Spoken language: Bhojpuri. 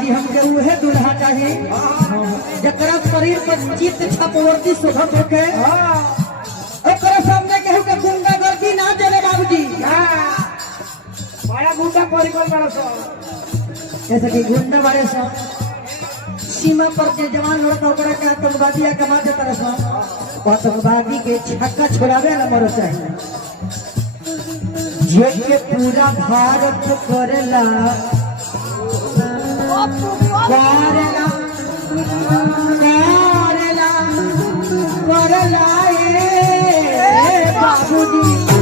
जी हमके उहे दूल्हा चाहिए जकरा शरीर पर चित्त छपवर्ती शोभत होके ओकरा सामने केहू के गुंडागर्दी ना चले बाबूजी। बड़ा गुंडा परिकल बड़ा सो जैसे कि गुंडा बड़े सो सीमा पर के जवान लड़का ओकरा के आतंकवादी या कमा देता रह सो आतंकवादी के छक्का छोड़ावे ना मरो चाहिए जे के पूरा भारत करेला करेला करेला करेला बाबूजी।